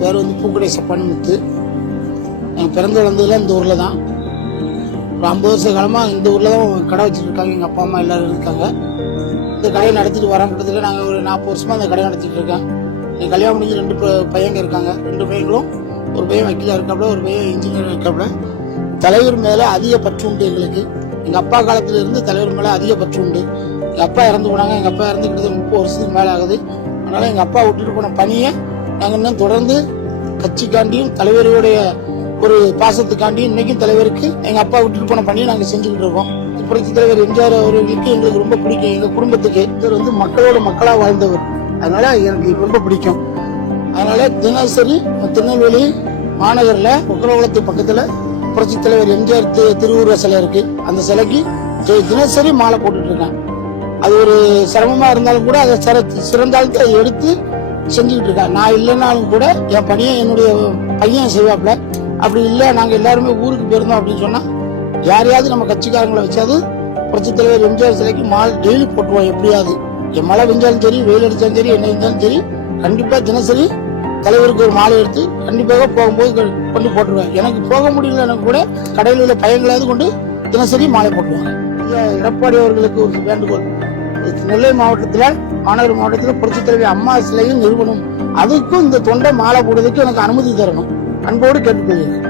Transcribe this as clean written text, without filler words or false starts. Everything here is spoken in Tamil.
பேர் வந்து பூக்கடை சப்பானிமுத்து. என் பிறந்து வளர்ந்ததுல இந்த ஊரில் தான். ஒரு 50 வருஷ காலமாக இந்த ஊரில் தான் கடை வச்சுருக்காங்க. எங்கள் அப்பா அம்மா எல்லோரும் இருக்காங்க. இந்த கடையை நடத்திட்டு வரோம். கிட்டத்தட்ட நாங்கள் ஒரு 40 வருஷமாக இந்த கடையை நடத்திட்டு இருக்கேன். என் கல்யாணம் முடிஞ்சு 2 பையங்க இருக்காங்க. 2 பையங்களும், ஒரு பையன் வக்கீலாக இருக்காப்புல, ஒரு பையன் இன்ஜினியர் இருக்காப்புல. தலைவர் மேலே அதிக பற்று உண்டு எங்களுக்கு. எங்கள் அப்பா காலத்தில் இருந்து தலைவர் மேலே அதிக பற்று உண்டு. எங்கள் அப்பா இறந்து போனாங்க. எங்கள் அப்பா இறந்து கிட்டத்தட்ட 30 வருஷத்துக்கு மேலே ஆகுது. அதனால் எங்கள் அப்பா விட்டுட்டு போன பணியை நாங்கள் இன்னும் தொடர்ந்து கட்சிக்காண்டியும் தலைவருடைய ஒரு பாசத்துக்காண்டியும் இன்னைக்கும் தலைவருக்கு எங்கள் அப்பா விட்டுட்டு போன பணியை நாங்கள் செஞ்சுக்கிட்டு இருக்கோம். புரட்சி தலைவர் எம்ஜிஆர் அவர்களுக்கு எங்களுக்கு ரொம்ப பிடிக்கும். எங்கள் குடும்பத்துக்கு இவர் வந்து மக்களோட மக்களாக வாழ்ந்தவர். அதனால எனக்கு ரொம்ப பிடிக்கும். அதனால தினசரி திருநெல்வேலி மாநகரில் உக்கரகுளத்து பக்கத்தில் புரட்சி தலைவர் எம்ஜிஆர் திருவுருவ சிலை இருக்கு. அந்த சிலைக்கு தினசரி மாலை போட்டுட்டு இருக்கேன். அது ஒரு சிரமமா இருந்தாலும் கூட அதை சிறந்தாலும் அதை எடுத்து செஞ்சுக்கிட்டு இருக்கேன். நான் இல்லைனாலும் கூட என் பணியை என்னுடைய பையன் செய்வாப்ல. அப்படி இல்லை நாங்கள் எல்லாருமே ஊருக்கு போயிருந்தோம் அப்படின்னு சொன்னா யாரையாவது நம்ம கட்சிக்காரங்களை வச்சாது புரட்சி தலைவர் எம்ஜிஆர் சிலைக்கு மாலை டெய்லி போட்டுருவோம். எப்படியாவது என் மழை பெஞ்சாலும் சரி, வெயில் அடிச்சாலும் சரி, என்ன இருந்தாலும் சரி, கண்டிப்பா தினசரி தலைவருக்கு ஒரு மாலை எடுத்து கண்டிப்பாக போகும்போது கொண்டு போட்டுருவேன். எனக்கு போக முடியலன்னு கூட கடையில் உள்ள பையங்களாவது கொண்டு தினசரி மாலை போட்டுருவாங்க. எடப்பாடி அவர்களுக்கு ஒரு வேண்டுகோள், நெல்லை மாவட்டத்தில், மாநகர் மாவட்டத்தில் புரட்சி தலைவர் அம்மா சிலையும் நிறுவனம், அதுக்கும் இந்த தொண்டை மாலை போடுறதுக்கு எனக்கு அனுமதி தரணும். அன்போடு கேட்டுக்கொள்கிறேன்.